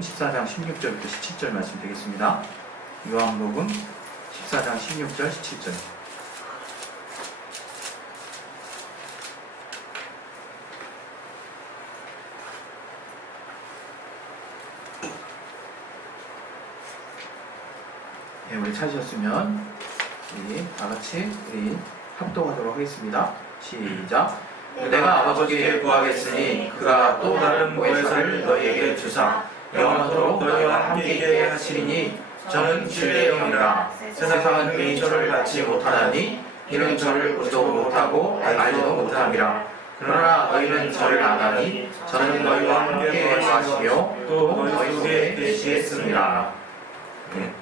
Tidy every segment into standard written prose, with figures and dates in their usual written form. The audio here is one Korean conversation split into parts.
요한복음 14장 16절부터 17절 말씀 되겠습니다. 요한복음 14장 16절 17절. 네, 우리 찾으셨으면 우리 다같이 우리 합독하도록 하겠습니다. 시작. 내가 아버지께 구하겠으니 그가 또 다른 보혜사를 너희에게 주사 영원토록 너희와 함께 있게 하시리니 저는 진리의 영이라. 세상은 이미 저를 받지 못하나니 이는 저를 보지도 못하고 알지도 못함이라. 그러나 너희는 저를 아나니 저는 너희와 함께 하시며 또 너희 속에 계시겠습니다. 네.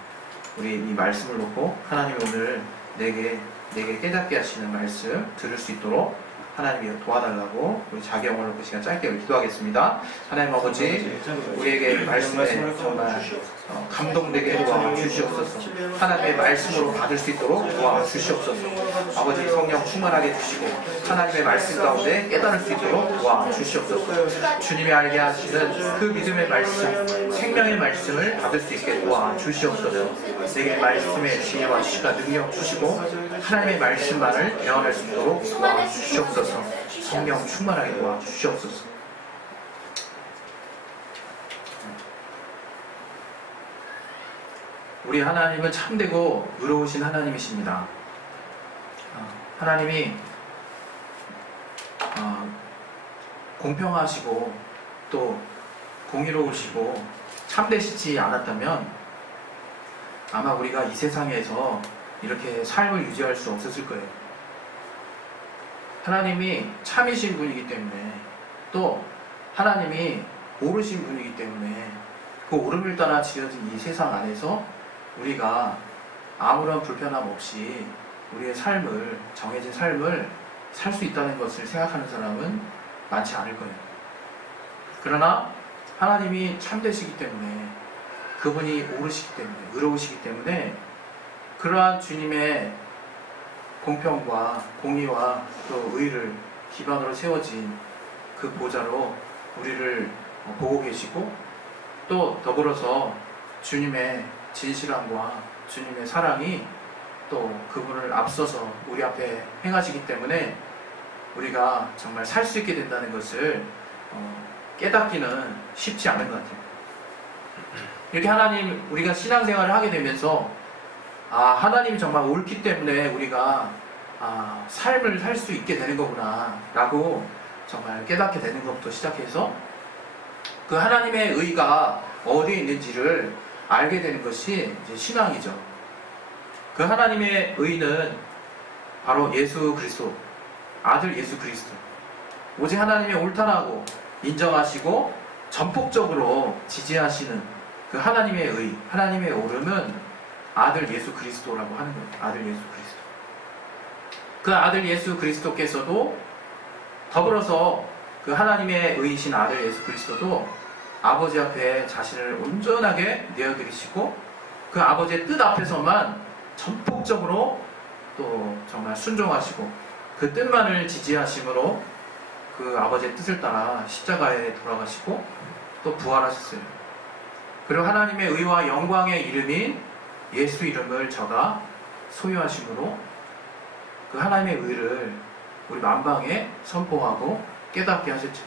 우리 이 말씀을 놓고 하나님이 오늘 내게 깨닫게 하시는 말씀 들을 수 있도록 하나님이 도와달라고 우리 자기 영혼을 놓고 시간 짧게 기도하겠습니다. 하나님 아버지, 우리에게 말씀에 정말 감동되게 도와주시옵소서. 하나님의 말씀으로 받을 수 있도록 도와주시옵소서. 아버지 성령 충만하게 주시고 하나님의 말씀 가운데 깨달을 수 있도록 도와주시옵소서. 주님이 알게 하시는 그 믿음의 말씀, 생명의 말씀을 받을 수 있게 도와주시옵소서. 내게 말씀의 지혜와 지식과 능력 주시고 하나님의 말씀만을 대언할 수 있도록 도와주시옵소서. 성령 충만하게 도와주시옵소서. 우리 하나님은 참되고 의로우신 하나님이십니다. 하나님이 공평하시고 또 공의로우시고 참되시지 않았다면 아마 우리가 이 세상에서 이렇게 삶을 유지할 수 없었을 거예요. 하나님이 참이신 분이기 때문에 또 하나님이 옳으신 분이기 때문에 그 옳음을 따라 지어진 이 세상 안에서 우리가 아무런 불편함 없이 우리의 삶을, 정해진 삶을 살 수 있다는 것을 생각하는 사람은 많지 않을 거예요. 그러나 하나님이 참되시기 때문에 그분이 옳으시기 때문에 의로우시기 때문에 그러한 주님의 공평과 공의와 또 의를 기반으로 세워진 그 보좌로 우리를 보고 계시고 또 더불어서 주님의 진실함과 주님의 사랑이 또 그분을 앞서서 우리 앞에 행하시기 때문에 우리가 정말 살 수 있게 된다는 것을 깨닫기는 쉽지 않은 것 같아요. 이렇게 하나님, 우리가 신앙생활을 하게 되면서 하나님이 정말 옳기 때문에 우리가 삶을 살 수 있게 되는 거구나 라고 정말 깨닫게 되는 것부터 시작해서 그 하나님의 의가 어디에 있는지를 알게 되는 것이 이제 신앙이죠. 그 하나님의 의는 바로 예수 그리스도, 아들 예수 그리스도, 오직 하나님의 옳다라고 인정하시고 전폭적으로 지지하시는 그 하나님의 의, 하나님의 옳음은 아들 예수 그리스도라고 하는 거예요. 아들 예수 그리스도. 그 아들 예수 그리스도께서도 더불어서 그 하나님의 의이신 아들 예수 그리스도도 아버지 앞에 자신을 온전하게 내어드리시고 그 아버지의 뜻 앞에서만 전폭적으로 또 정말 순종하시고 그 뜻만을 지지하심으로 그 아버지의 뜻을 따라 십자가에 돌아가시고 또 부활하셨어요. 그리고 하나님의 의와 영광의 이름인 예수 이름을 저가 소유하심으로 그 하나님의 의를 우리 만방에 선포하고 깨닫게 하셨죠.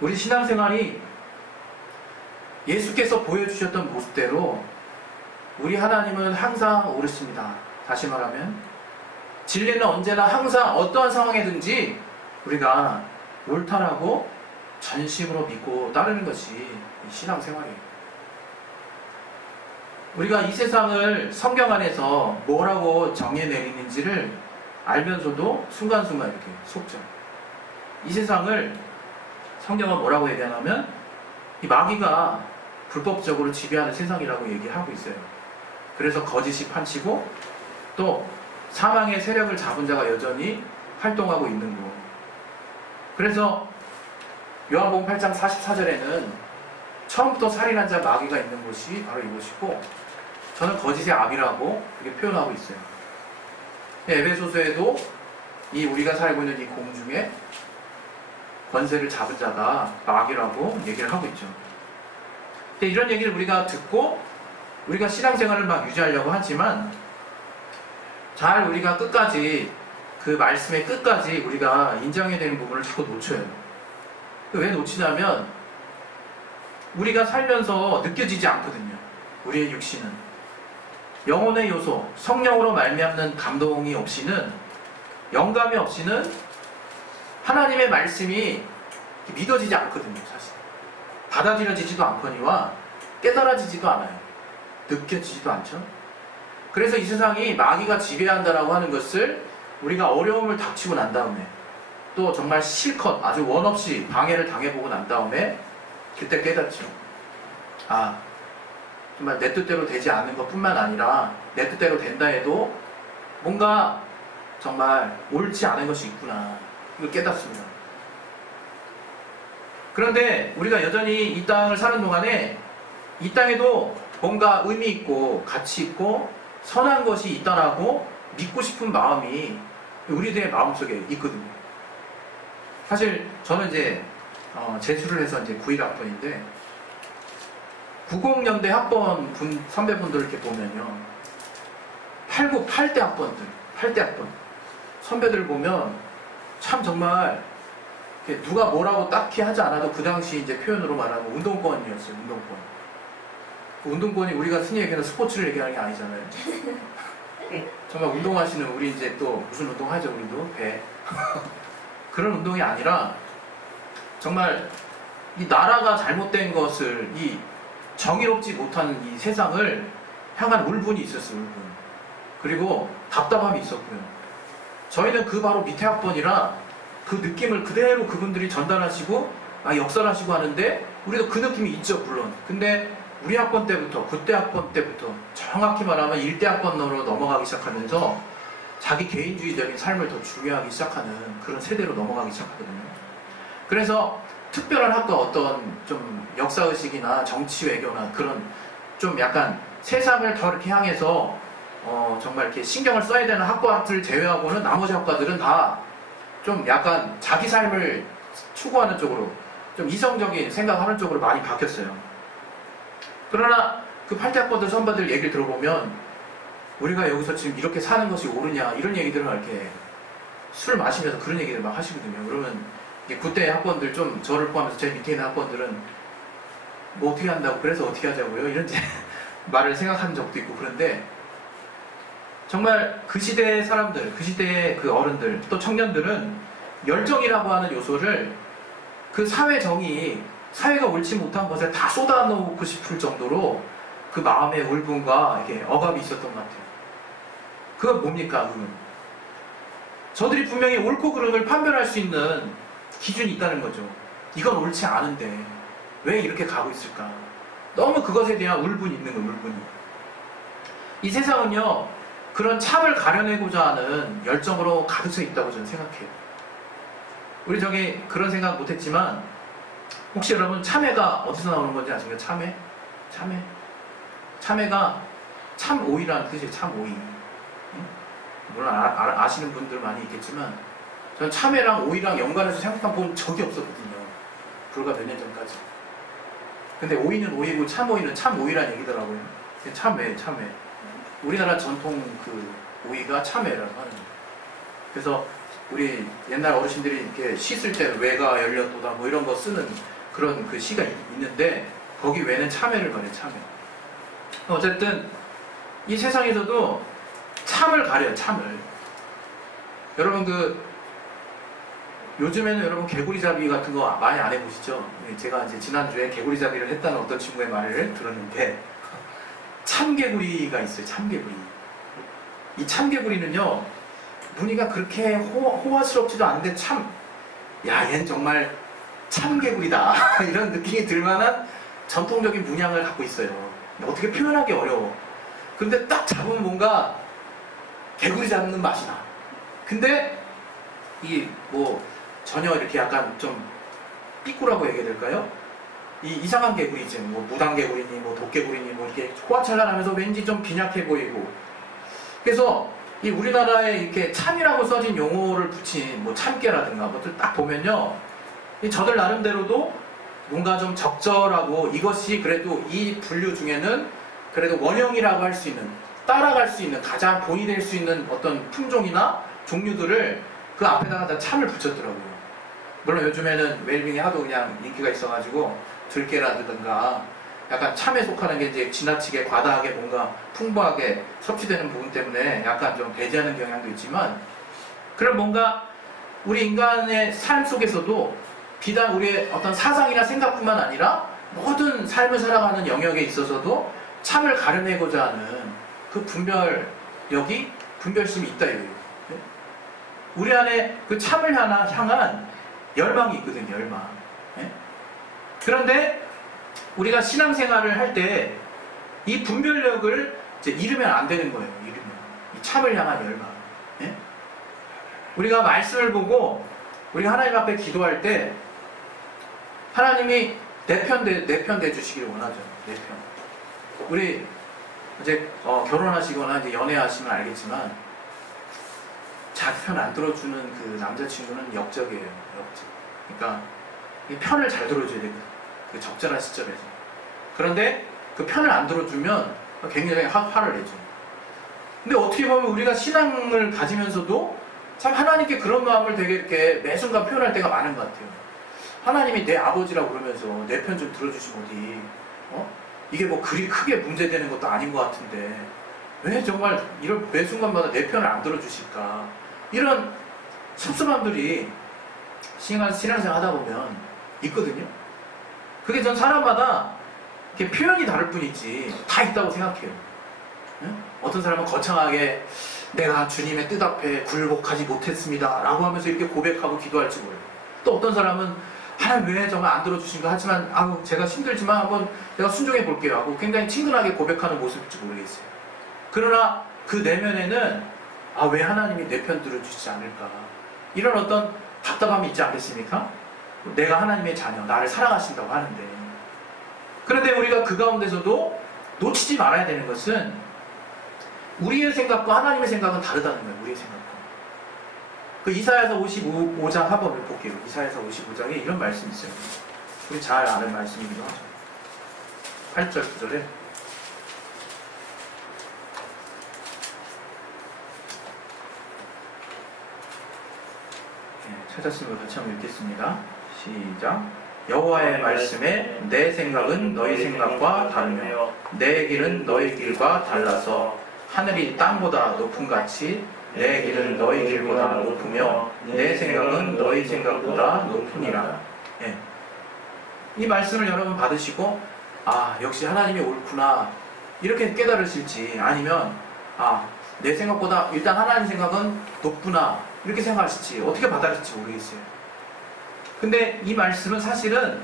우리 신앙생활이 예수께서 보여주셨던 모습대로 우리 하나님은 항상 옳으십니다. 다시 말하면 진리는 언제나 항상 어떠한 상황이든지 우리가 옳다라고 전심으로 믿고 따르는 것이 신앙생활이에요. 우리가 이 세상을 성경 안에서 뭐라고 정해 내리는지를 알면서도 순간순간 이렇게 속죠. 이 세상을 성경은 뭐라고 얘기하냐면 이 마귀가 불법적으로 지배하는 세상이라고 얘기하고 있어요. 그래서 거짓이 판치고 또 사망의 세력을 잡은 자가 여전히 활동하고 있는 거. 그래서 요한복음 8장 44절에는 처음부터 살인한 자 마귀가 있는 곳이 바로 이곳이고 저는 거짓의 압이라고 이렇게 표현하고 있어요. 에베소서에도 이 우리가 살고 있는 이 공중에 권세를 잡은 자가 마귀라고 얘기를 하고 있죠. 이런 얘기를 우리가 듣고 우리가 신앙생활을 막 유지하려고 하지만 잘 우리가 끝까지 그 말씀의 끝까지 우리가 인정해야 되는 부분을 자꾸 놓쳐요. 왜 놓치냐면 우리가 살면서 느껴지지 않거든요. 우리의 육신은 영혼의 요소, 성령으로 말미암는 감동이 없이는, 영감이 없이는 하나님의 말씀이 믿어지지 않거든요. 사실 받아들여지지도 않거니와 깨달아지지도 않아요. 느껴지지도 않죠. 그래서 이 세상이 마귀가 지배한다라고 하는 것을 우리가 어려움을 닥치고 난 다음에 또 정말 실컷 아주 원 없이 방해를 당해보고 난 다음에 그때 깨닫죠. 아, 정말 내 뜻대로 되지 않는 것뿐만 아니라 내 뜻대로 된다 해도 뭔가 정말 옳지 않은 것이 있구나, 이걸 깨닫습니다. 그런데 우리가 여전히 이 땅을 사는 동안에 이 땅에도 뭔가 의미 있고 가치 있고 선한 것이 있다라고 믿고 싶은 마음이 우리들의 마음속에 있거든요. 사실 저는 이제 재수를 해서 이제 91학번인데 90년대 학번 선배분들 이렇게 보면요, 8대 학번 선배들 보면 참 정말 누가 뭐라고 딱히 하지 않아도 그 당시 이제 표현으로 말하면 운동권이었어요. 운동권이 우리가 흔히 얘기하는 스포츠를 얘기하는 게 아니잖아요. 정말 운동하시는, 우리 이제 또 무슨 운동 하죠, 우리도 배 그런 운동이 아니라 정말 이 나라가 잘못된 것을, 이 정의롭지 못한 이 세상을 향한 울분이 있었어요. 울분. 그리고 답답함이 있었고요. 저희는 그 바로 밑에 학번이라 그 느낌을 그대로 그분들이 전달하시고 역설하시고 하는데 우리도 그 느낌이 있죠, 물론. 근데 우리 학번 때부터, 그때 학번 때부터 정확히 말하면 1대 학번으로 넘어가기 시작하면서 자기 개인주의적인 삶을 더 중요하게 시작하는 그런 세대로 넘어가기 시작하거든요. 그래서 특별한 학과, 어떤 좀 역사의식이나 정치외교나 그런 좀 약간 세상을 더 이렇게 향해서 정말 이렇게 신경을 써야 되는 학과들 제외하고는 나머지 학과들은 다 좀 약간 자기 삶을 추구하는 쪽으로, 좀 이성적인 생각하는 쪽으로 많이 바뀌었어요. 그러나 그 8대 학번들 선배들 얘기를 들어보면 우리가 여기서 지금 이렇게 사는 것이 옳으냐, 이런 얘기들을 이렇게 술 마시면서 그런 얘기를 막 하시거든요. 그러면 그때 학번들, 좀 저를 포함해서 제 밑에 있는 학번들은 뭐 어떻게 한다고, 그래서 어떻게 하자고요, 이런 말을 생각한 적도 있고. 그런데 정말 그 시대의 사람들, 그 시대의 그 어른들, 또 청년들은 열정이라고 하는 요소를, 그 사회 정의, 사회가 옳지 못한 것에 다 쏟아놓고 싶을 정도로 그 마음의 울분과 이렇게 억압이 있었던 것 같아요. 그건 뭡니까? 그건 저들이 분명히 옳고 그름을 판별할 수 있는 기준이 있다는 거죠. 이건 옳지 않은데 왜 이렇게 가고 있을까? 너무 그것에 대한 울분이 있는 거예요. 울분이. 이 세상은요, 그런 참을 가려내고자 하는 열정으로 가득 차 있다고 저는 생각해요. 우리 저기 그런 생각 못했지만 혹시 여러분 참외가 어디서 나오는 건지 아십니까? 참외가 참오이라는 뜻이에요. 참오이. 물론 아시는 분들 많이 있겠지만 저는 참외랑 오이랑 연관해서 생각해 본 적이 없었거든요. 불과 몇 년 전까지. 근데 오이는 오이고 참오이는 참오이라는 얘기더라고요. 참외. 우리나라 전통 그 오이가 참외라고 하는 거예요. 그래서 우리 옛날 어르신들이 이렇게 시 쓸 때 외가 열렸도다 뭐 이런 거 쓰는 그런 그 시가 있는데 거기 외는 참외를 말해요. 참외. 어쨌든 이 세상에서도 참을 가려요. 참을. 여러분 요즘에는 여러분 개구리잡이 같은 거 많이 안 해보시죠? 제가 이제 지난주에 개구리잡이를 했다는 어떤 친구의 말을 들었는데 참개구리가 있어요. 참개구리. 이 참개구리는요, 무늬가 그렇게 호화스럽지도 않은데 얘는 정말 참개구리다 이런 느낌이 들만한 전통적인 문양을 갖고 있어요. 어떻게 표현하기 어려워. 근데 딱 잡으면 뭔가 개구리 잡는 맛이 나. 근데 전혀 이렇게 약간 좀 삐꾸라고 얘기해야 될까요? 이 이상한 개구리지, 무당개구리니 도개구리니 이렇게 호화찬란하면서 왠지 좀 빈약해 보이고. 그래서 이 우리나라에 이렇게 참이라고 써진 용어를 붙인 참깨라든가 것들 딱 보면요, 저들 나름대로도 뭔가 좀 적절하고 이것이 그래도 이 분류 중에는 그래도 원형이라고 할 수 있는, 따라갈 수 있는, 가장 본이 될 수 있는 어떤 품종이나 종류들을 그 앞에다가 다 참을 붙였더라고요. 물론 요즘에는 웰빙이 하도 그냥 인기가 있어가지고 들깨라든가 약간 참에 속하는 게 이제 지나치게 과다하게 뭔가 풍부하게 섭취되는 부분 때문에 약간 좀 배제하는 경향도 있지만, 그런 뭔가 우리 인간의 삶 속에서도 비단 우리의 어떤 사상이나 생각뿐만 아니라 모든 삶을 살아가는 영역에 있어서도 참을 가려내고자 하는 그 분별력이, 분별심이 있다 이거예요. 우리 안에 그 참을 향한 열망이 있거든요, 열망. 그런데 우리가 신앙생활을 할 때 이 분별력을 이제 잃으면 안 되는 거예요. 잃으면 이 참을 향한 열망. 우리가 말씀을 보고 우리 하나님 앞에 기도할 때 하나님이 내 편 돼 주시기를 원하죠. 내 편. 우리 이제 결혼하시거나 이제 연애하시면 알겠지만 자기 편 안 들어주는 그 남자친구는 역적이에요. 역적. 그러니까 이 편을 잘 들어줘야 되거든. 그 적절한 시점에서. 그런데 그 편을 안 들어주면 굉장히 화를 내죠. 근데 어떻게 보면 우리가 신앙을 가지면서도 참 하나님께 그런 마음을 되게 이렇게 매 순간 표현할 때가 많은 것 같아요. 하나님이 내 아버지라고 그러면서 내 편 좀 들어주시면 어디, 이게 뭐 그리 크게 문제되는 것도 아닌 것 같은데 왜 정말 이런 매 순간마다 내 편을 안 들어주실까? 이런 섭섭함들이 신앙생활 하다 보면 있거든요. 그게 전 사람마다 이렇게 표현이 다를 뿐이지 다 있다고 생각해요. 어떤 사람은 거창하게 내가 주님의 뜻 앞에 굴복하지 못했습니다 라고 하면서 이렇게 고백하고 기도할지 몰라요. 또 어떤 사람은 하나님 왜 정말 안 들어주신가 하지만 제가 힘들지만 한번 내가 순종해 볼게요 하고 굉장히 친근하게 고백하는 모습일지 모르겠어요. 그러나 그 내면에는 왜 하나님이 내 편 들어주시지 않을까, 이런 어떤 답답함이 있지 않겠습니까? 내가 하나님의 자녀, 나를 사랑하신다고 하는데. 그런데 우리가 그 가운데서도 놓치지 말아야 되는 것은 우리의 생각과 하나님의 생각은 다르다는 거예요. 우리의 생각과. 그 이사야서 55장 한번 볼게요. 이사야서 55장에 이런 말씀이 있어요. 우리 잘 아는 말씀이기도 하죠. 8절 9절에 찾았으면 같이 한번 읽겠습니다. 시작. 여호와의 말씀에 내 생각은 너희 생각과 다르며 내 길은 너희 길과 달라서 하늘이 땅보다 높음 같이 내 길은 너희 길보다 높으며 내 생각은 너희 생각보다 높으니라. 이 말씀을 여러분 받으시고 역시 하나님이 옳구나 이렇게 깨달으실지, 아니면 내 생각보다 일단 하나님 생각은 높구나 이렇게 생각하실지 어떻게 받아들일지 모르겠어요. 근데 이 말씀은 사실은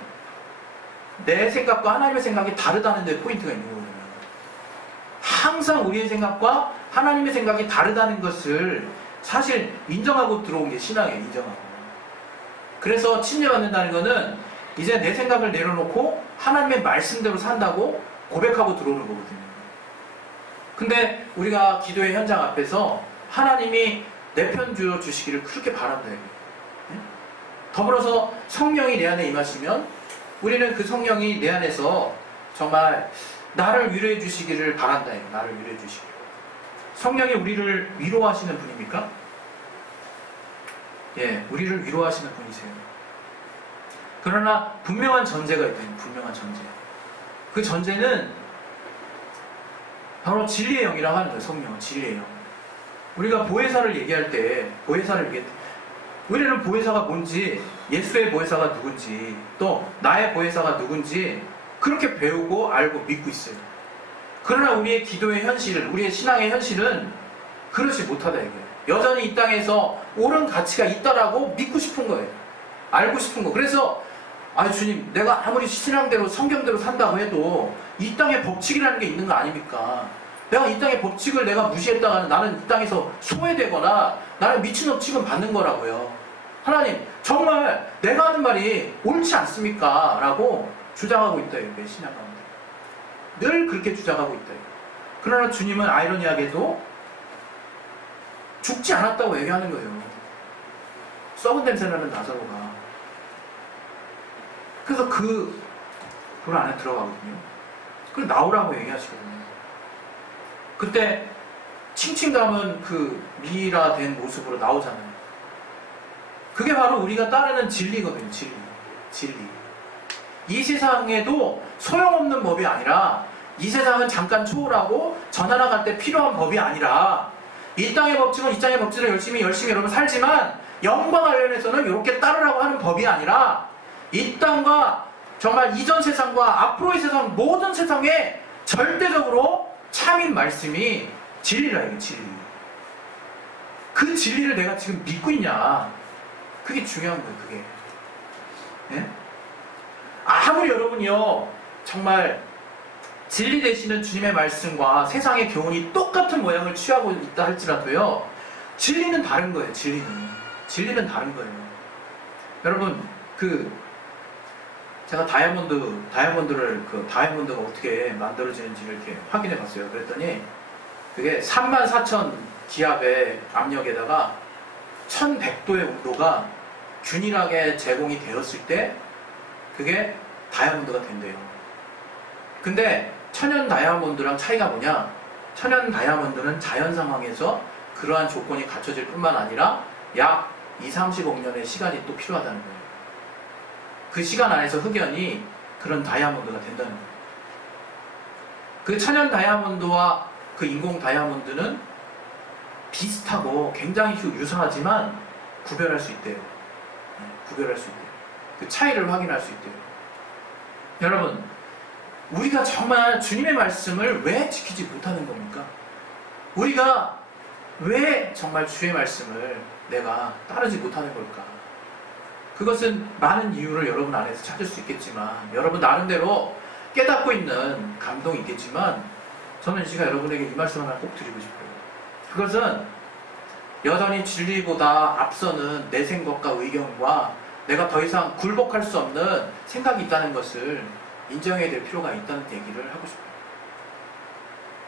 내 생각과 하나님의 생각이 다르다는 데 포인트가 있는 거거든요. 항상 우리의 생각과 하나님의 생각이 다르다는 것을 사실 인정하고 들어온 게 신앙이에요. 인정하고. 그래서 침례받는다는 것은 이제 내 생각을 내려놓고 하나님의 말씀대로 산다고 고백하고 들어오는 거거든요. 근데 우리가 기도의 현장 앞에서 하나님이 내 편 주시기를 그렇게 바란다. 더불어서 성령이 내 안에 임하시면 우리는 그 성령이 내 안에서 정말 나를 위로해 주시기를 바란다. 나를 위로해 주시기를. 성령이 우리를 위로하시는 분입니까? 예, 우리를 위로하시는 분이세요. 그러나 분명한 전제가 있대요. 분명한 전제. 그 전제는 바로 진리의 영이라고 하는 거예요. 성령은 진리의 영. 우리가 보혜사를 얘기할 때 우리는 보혜사가 뭔지, 예수의 보혜사가 누군지, 또 나의 보혜사가 누군지 그렇게 배우고 알고 믿고 있어요. 그러나 우리의 기도의 현실은, 우리의 신앙의 현실은 그렇지 못하다 이거예요. 여전히 이 땅에서 옳은 가치가 있다라고 믿고 싶은 거예요. 알고 싶은 거. 그래서 주님, 내가 아무리 신앙대로 성경대로 산다고 해도 이 땅에 법칙이라는 게 있는 거 아닙니까? 내가 이 땅의 법칙을 내가 무시했다가는 나는 이 땅에서 소외되거나 나는 미친놈 취급 받는 거라고요. 하나님, 정말 내가 하는 말이 옳지 않습니까? 라고 주장하고 있다 이거예요. 신앙 가운데 늘 그렇게 주장하고 있다. 그러나 주님은 아이러니하게도 죽지 않았다고 얘기하는 거예요. 썩은 냄새 나는 나사로가. 그래서 그 돌 안에 들어가거든요. 그걸 나오라고 얘기하시거든요. 그때 칭칭감은 그 미라된 모습으로 나오잖아요. 그게 바로 우리가 따르는 진리거든요. 진리. 이 세상에도 소용없는 법이 아니라, 이 세상은 잠깐 초월하고 전하나갈 때 필요한 법이 아니라, 이 땅의 법칙은 이 땅의 법칙을 열심히 여러분 살지만 영광 관련해서는 이렇게 따르라고 하는 법이 아니라, 이 땅과 정말 이전 세상과 앞으로의 세상, 모든 세상에 절대적으로 참인 말씀이 진리라, 이게 진리. 그 진리를 내가 지금 믿고 있냐, 그게 중요한 거예요. 그게. 예? 아무리 여러분이요 정말 진리 되시는 주님의 말씀과 세상의 교훈이 똑같은 모양을 취하고 있다 할지라도요, 진리는 다른 거예요. 진리는 다른 거예요. 여러분, 제가 다이아몬드가 어떻게 만들어지는지를 이렇게 확인해 봤어요. 그랬더니 그게 34,000 기압의 압력에다가 1100도의 온도가 균일하게 제공이 되었을 때 그게 다이아몬드가 된대요. 근데 천연 다이아몬드랑 차이가 뭐냐? 천연 다이아몬드는 자연 상황에서 그러한 조건이 갖춰질 뿐만 아니라 약 2-30억 년의 시간이 또 필요하다는 거예요. 그 시간 안에서 흑연이 그런 다이아몬드가 된다는 거예요. 그 천연 다이아몬드와 그 인공 다이아몬드는 비슷하고 굉장히 유사하지만 구별할 수 있대요. 구별할 수 있대요. 그 차이를 확인할 수 있대요. 여러분, 우리가 정말 주님의 말씀을 왜 지키지 못하는 겁니까? 우리가 왜 정말 주의 말씀을 내가 따르지 못하는 걸까? 그것은 많은 이유를 여러분 안에서 찾을 수 있겠지만, 여러분 나름대로 깨닫고 있는 감동이 있겠지만, 저는 이 시간 여러분에게 이 말씀 하나 꼭 드리고 싶어요. 그것은 여전히 진리보다 앞서는 내 생각과 의견과 내가 더 이상 굴복할 수 없는 생각이 있다는 것을 인정해야 될 필요가 있다는 얘기를 하고 싶어요.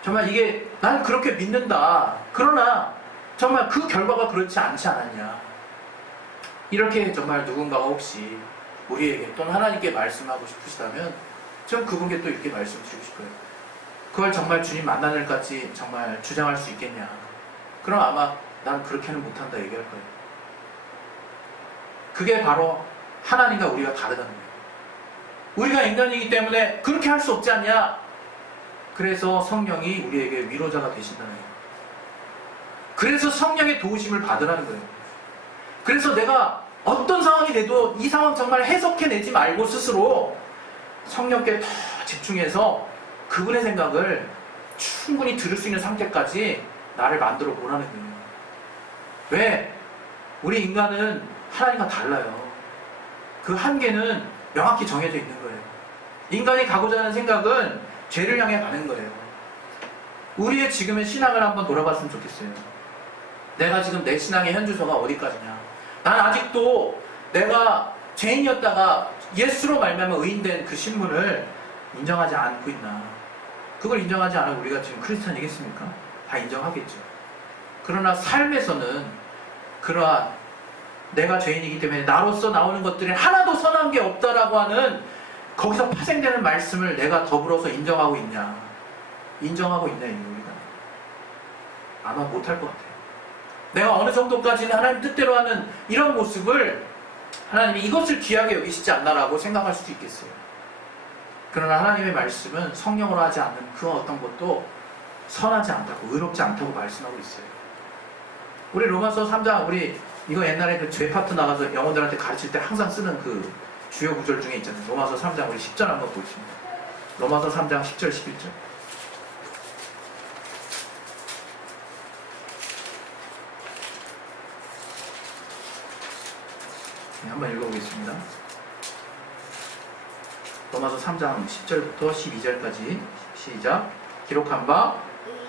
정말 이게 난 그렇게 믿는다. 그러나 정말 그 결과가 그렇지 않지 않았냐. 이렇게 정말 누군가가 혹시 우리에게 또는 하나님께 말씀하고 싶으시다면 전 그분께 또 이렇게 말씀드리고 싶어요. 그걸 정말 주님 만나는 날까지 정말 주장할 수 있겠냐. 그럼 아마 난 그렇게는 못한다 얘기할 거예요. 그게 바로 하나님과 우리가 다르다는 거예요. 우리가 인간이기 때문에 그렇게 할 수 없지 않냐. 그래서 성령이 우리에게 위로자가 되신다는 거예요. 그래서 성령의 도우심을 받으라는 거예요. 그래서 내가 어떤 상황이 돼도 이 상황 정말 해석해내지 말고 스스로 성령께 더 집중해서 그분의 생각을 충분히 들을 수 있는 상태까지 나를 만들어 보라는 거예요. 왜? 우리 인간은 하나님과 달라요. 그 한계는 명확히 정해져 있는 거예요. 인간이 가고자 하는 생각은 죄를 향해 가는 거예요. 우리의 지금의 신앙을 한번 돌아봤으면 좋겠어요. 내가 지금 내 신앙의 현주소가 어디까지냐. 난 아직도 내가 죄인이었다가 예수로 말미암아 의인된 그 신분을 인정하지 않고 있나. 그걸 인정하지 않으면 우리가 지금 크리스찬이겠습니까? 다 인정하겠죠. 그러나 삶에서는 그러한 내가 죄인이기 때문에 나로서 나오는 것들이 하나도 선한 게 없다라고 하는 거기서 파생되는 말씀을 내가 더불어서 인정하고 있냐. 인정하고 있냐, 우리가. 아마 못할 것 같아요. 내가 어느 정도까지는 하나님 뜻대로 하는 이런 모습을 하나님이 이것을 귀하게 여기시지 않나라고 생각할 수도 있겠어요. 그러나 하나님의 말씀은 성령으로 하지 않는 그 어떤 것도 선하지 않다고, 의롭지 않다고 말씀하고 있어요. 우리 로마서 3장, 우리 이거 옛날에 그 죄 파트 나가서 영어들한테 가르칠 때 항상 쓰는 그 주요 구절 중에 있잖아요. 로마서 3장 우리 10절 한번 보겠습니다. 로마서 3장 10절 11절. 네, 한번 읽어보겠습니다. 로마서 3장 10절부터 12절까지 시작. 기록한 바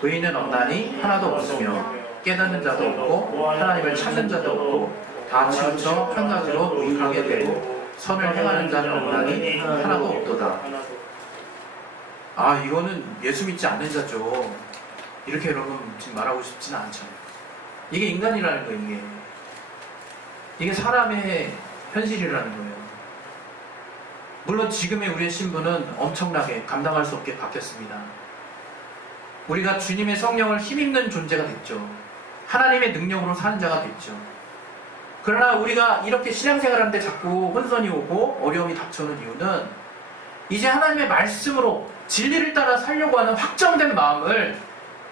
의인은 없나니 하나도 없으며 깨닫는 자도 없고 하나님을 찾는 자도 없고 다 치우쳐 한 가지로 무익하게 되고 선을 행하는 자는 없나니 하나도 없도다. 아, 이거는 예수 믿지 않는 자죠. 이렇게 여러분 지금 말하고 싶지는 않죠. 이게 인간이라는 거예요. 이게 사람의 현실이라는 거예요. 물론 지금의 우리의 신분은 엄청나게 감당할 수 없게 바뀌었습니다. 우리가 주님의 성령을 힘입는 존재가 됐죠. 하나님의 능력으로 사는 자가 됐죠. 그러나 우리가 이렇게 신앙생활하는데 자꾸 혼선이 오고 어려움이 닥쳐오는 이유는 이제 하나님의 말씀으로 진리를 따라 살려고 하는 확정된 마음을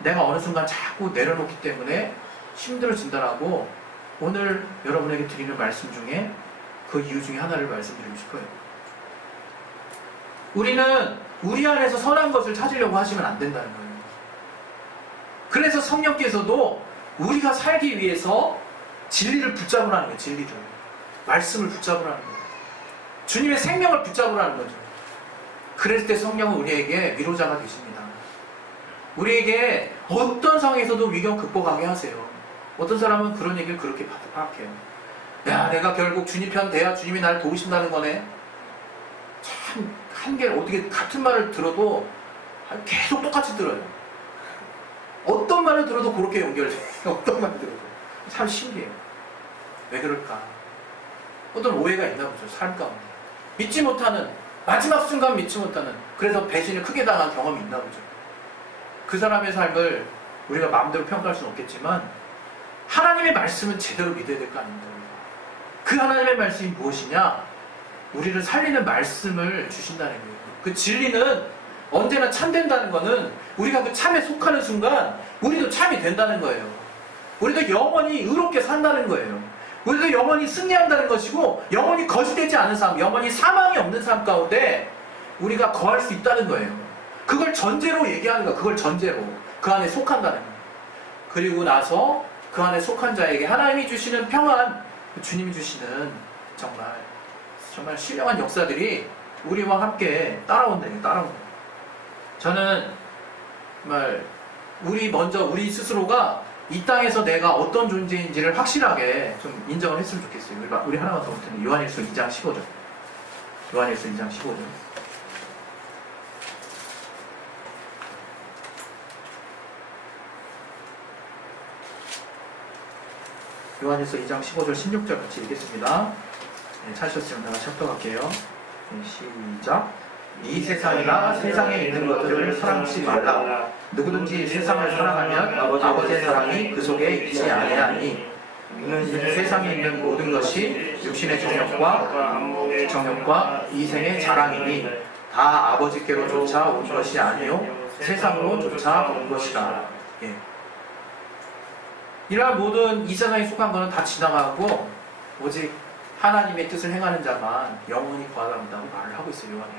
내가 어느 순간 자꾸 내려놓기 때문에 힘들어진다라고 오늘 여러분에게 드리는 말씀 중에 그 이유 중에 하나를 말씀드리고 싶어요. 우리는 우리 안에서 선한 것을 찾으려고 하시면 안 된다는 거예요. 그래서 성령께서도 우리가 살기 위해서 진리를 붙잡으라는 거예요. 진리를. 말씀을 붙잡으라는 거예요. 주님의 생명을 붙잡으라는 거죠. 그랬을 때 성령은 우리에게 위로자가 되십니다. 우리에게 어떤 상황에서도 위경 극복하게 하세요. 어떤 사람은 그런 얘기를 그렇게 파악해요. 야, 내가 결국 주님 편 돼야 주님이 나를 도우신다는 거네. 참, 한계를 어떻게 같은 말을 들어도 계속 똑같이 들어요. 어떤 말을 들어도 그렇게 연결돼요. 어떤 말을 들어도. 참 신기해요. 왜 그럴까? 어떤 오해가 있나 보죠. 삶 가운데. 믿지 못하는, 마지막 순간 믿지 못하는, 그래서 배신을 크게 당한 경험이 있나 보죠. 그 사람의 삶을 우리가 마음대로 평가할 수는 없겠지만 하나님의 말씀은 제대로 믿어야 될 거 아닙니까? 그 하나님의 말씀이 무엇이냐? 우리를 살리는 말씀을 주신다는 거예요. 그 진리는 언제나 참된다는 거는 우리가 그 참에 속하는 순간 우리도 참이 된다는 거예요. 우리도 영원히 의롭게 산다는 거예요. 우리도 영원히 승리한다는 것이고 영원히 거짓되지 않은 삶, 영원히 사망이 없는 삶 가운데 우리가 거할 수 있다는 거예요. 그걸 전제로 얘기하는 거예요. 그걸 전제로. 그 안에 속한다는 거예요. 그리고 나서 그 안에 속한 자에게 하나님이 주시는 평안, 주님이 주시는 정말 신령한 역사들이 우리와 함께 따라온다. 저는 정말 우리 스스로가 이 땅에서 내가 어떤 존재인지를 확실하게 좀 인정을 했으면 좋겠어요. 우리 하나만 더 붙으면 요한일서 2장 15절. 요한일서 2장 15절. 요한일서 2장 15절 16절 같이 읽겠습니다. 네, 찾으셨으면 내가 협동할게요. 네, 시작. 이 세상이나 세상에 있는 것들을 사랑치 말라. 누구든지 세상을 사랑하면 아버지의 사랑이 그 속에 있지 아니하니. 세상에 있는 모든 것이 육신의 정욕과 이생의 자랑이니 다 아버지께로 쫓아 온 것이 아니요 세상으로 쫓아 온 것이라. 예. 이러한 모든 이 세상에 속한 것은 다 지나가고 오직 하나님의 뜻을 행하는 자만 영원히 구하답니다고 말을 하고 있어요. 요한이.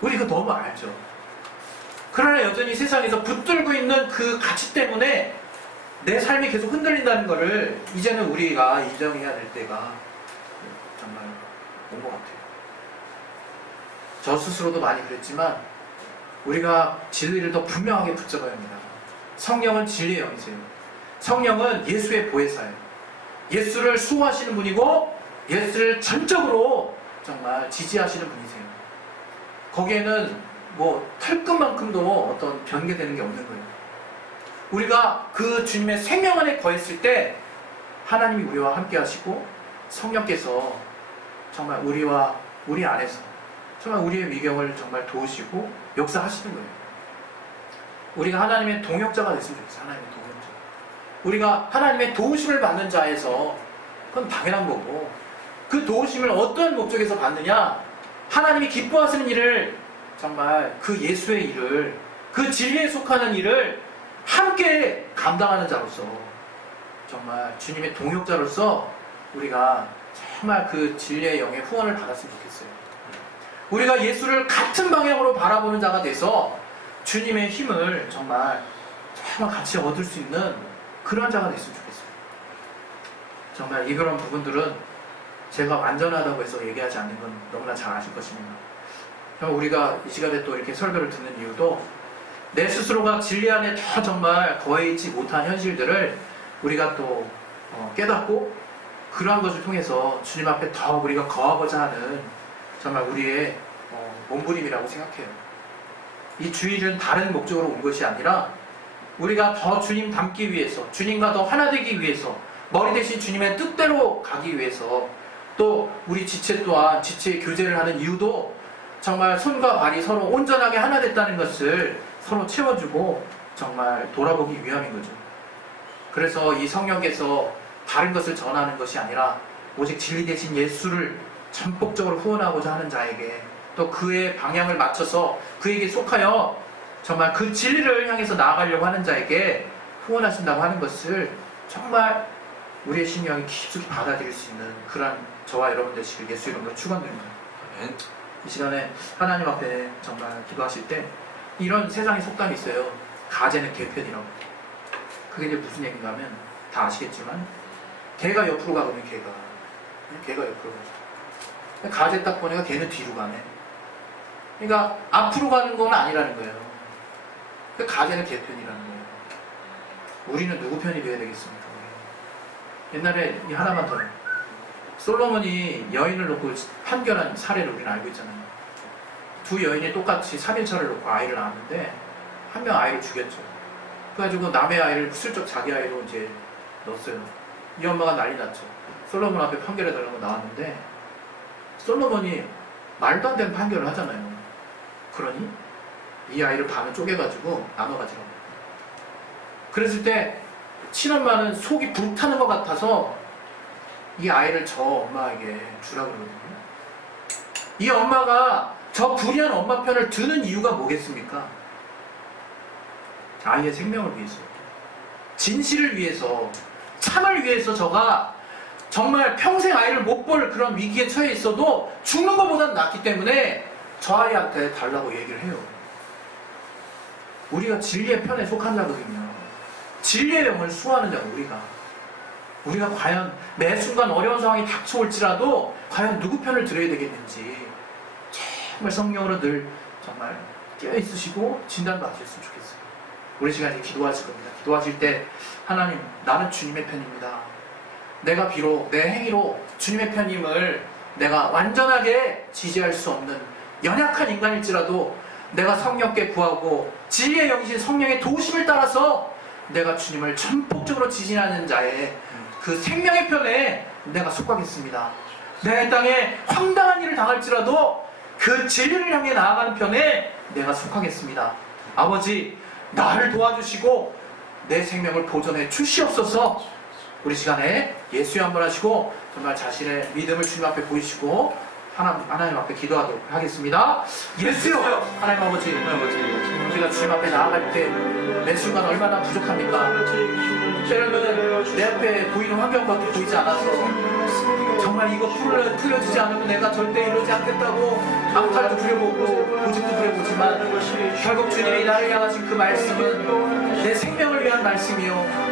우리 그거 너무 알죠. 그러나 여전히 세상에서 붙들고 있는 그 가치 때문에 내 삶이 계속 흔들린다는 것을 이제는 우리가 인정해야 될 때가 정말 온 것 같아요. 저 스스로도 많이 그랬지만 우리가 진리를 더 분명하게 붙잡아야 합니다. 성령은 진리의 영이세요. 성령은 예수의 보혜사예요. 예수를 수호하시는 분이고 예수를 전적으로 정말 지지하시는 분이세요. 거기에는 뭐 털끝만큼도 어떤 변개되는 게 없는 거예요. 우리가 그 주님의 생명 안에 거했을 때 하나님이 우리와 함께 하시고 성령께서 정말 우리 안에서 정말 우리의 위경을 정말 도우시고 역사하시는 거예요. 우리가 하나님의 동역자가 됐으면 좋겠어요. 하나님의 동역자. 우리가 하나님의 도우심을 받는 자에서 그건 당연한 거고 그 도우심을 어떤 목적에서 받느냐? 하나님이 기뻐하시는 일을 정말 그 예수의 일을 그 진리에 속하는 일을 함께 감당하는 자로서 정말 주님의 동역자로서 우리가 정말 그 진리의 영의 후원을 받았으면 좋겠어요. 우리가 예수를 같은 방향으로 바라보는 자가 돼서 주님의 힘을 정말 같이 얻을 수 있는 그런 자가 됐으면 좋겠어요. 정말 이런 부분들은 제가 완전하다고 해서 얘기하지 않는 건 너무나 잘 아실 것입니다. 우리가 이 시간에 또 이렇게 설교를 듣는 이유도 내 스스로가 진리 안에 더 정말 거해 있지 못한 현실들을 우리가 또 깨닫고 그러한 것을 통해서 주님 앞에 더 우리가 거하고자 하는 정말 우리의 몸부림이라고 생각해요. 이 주일은 다른 목적으로 온 것이 아니라 우리가 더 주님 닮기 위해서 주님과 더 하나 되기 위해서 머리 대신 주님의 뜻대로 가기 위해서 또 우리 지체 또한 지체 교제를 하는 이유도 정말 손과 발이 서로 온전하게 하나 됐다는 것을 서로 채워주고 정말 돌아보기 위함인 거죠. 그래서 이 성령께서 다른 것을 전하는 것이 아니라 오직 진리 대신 예수를 전폭적으로 후원하고자 하는 자에게 또 그의 방향을 맞춰서 그에게 속하여 정말 그 진리를 향해서 나아가려고 하는 자에게 후원하신다고 하는 것을 정말 우리의 심령이 깊숙이 받아들일 수 있는 그런 저와 여러분 되시길 예수 이름으로 축원드립니다. 이 시간에 하나님 앞에 정말 기도하실 때 이런 세상의 속담이 있어요. 가재는 개편이라고. 그게 이제 무슨 얘기인가 하면 다 아시겠지만 개가 옆으로 가면 개가 옆으로 가죠. 가재 딱 보니까 개는 뒤로 가네. 그러니까 앞으로 가는 건 아니라는 거예요. 가재는 개편이라는 거예요. 우리는 누구 편이 되어야 되겠습니까? 옛날에 이 하나만 더요. 솔로몬이 여인을 놓고 판결한 사례를 우리는 알고 있잖아요. 두 여인이 똑같이 3일차를 놓고 아이를 낳았는데 한 명 아이를 죽였죠. 그래가지고 남의 아이를 슬쩍 자기 아이로 이제 넣었어요. 이 엄마가 난리 났죠. 솔로몬 앞에 판결해달라고 나왔는데 솔로몬이 말도 안 되는 판결을 하잖아요. 그러니 이 아이를 반을 쪼개가지고 나눠가지라고. 그랬을 때 친엄마는 속이 불타는 것 같아서 이 아이를 저 엄마에게 주라고 그러거든요. 이 엄마가 저 불의한 엄마 편을 드는 이유가 뭐겠습니까? 아이의 생명을 위해서, 진실을 위해서, 참을 위해서 저가 정말 평생 아이를 못 볼 그런 위기에 처해 있어도 죽는 것보다는 낫기 때문에 저 아이한테 달라고 얘기를 해요. 우리가 진리의 편에 속한 자거든요. 진리의 영을 수호하는 자가 우리가 과연 매 순간 어려운 상황이 닥쳐올지라도 과연 누구 편을 들어야 되겠는지 정말 성령으로 늘 정말 깨어있으시고 진단받으셨으면 좋겠어요. 우리 시간에 기도하실 겁니다. 기도하실 때 하나님, 나는 주님의 편입니다. 내가 비록 내 행위로 주님의 편임을 내가 완전하게 지지할 수 없는 연약한 인간일지라도 내가 성령께 구하고 진리의 영이신 성령의 도우심을 따라서 내가 주님을 전폭적으로 지지하는 자의 그 생명의 편에 내가 속하겠습니다. 내 땅에 황당한 일을 당할지라도 그 진리를 향해 나아가는 편에 내가 속하겠습니다. 아버지, 나를 도와주시고 내 생명을 보존해 주시옵소서. 우리 시간에 예수의 한번 하시고 정말 자신의 믿음을 주님 앞에 보이시고 하나님 앞에 기도하도록 하겠습니다. 예수여, 하나님 아버지, 우리가 주님 앞에 나아갈 때 매 순간 얼마나 부족합니까? 때로는 내 앞에 보이는 환경밖에 보이지 않아서 정말 이거 풀려지지 않으면 내가 절대 이루지 않겠다고 암탈도 부려보고 고집도 부려보지만 결국 주님이 나를 향하신 그 말씀은 내 생명을 위한 말씀이요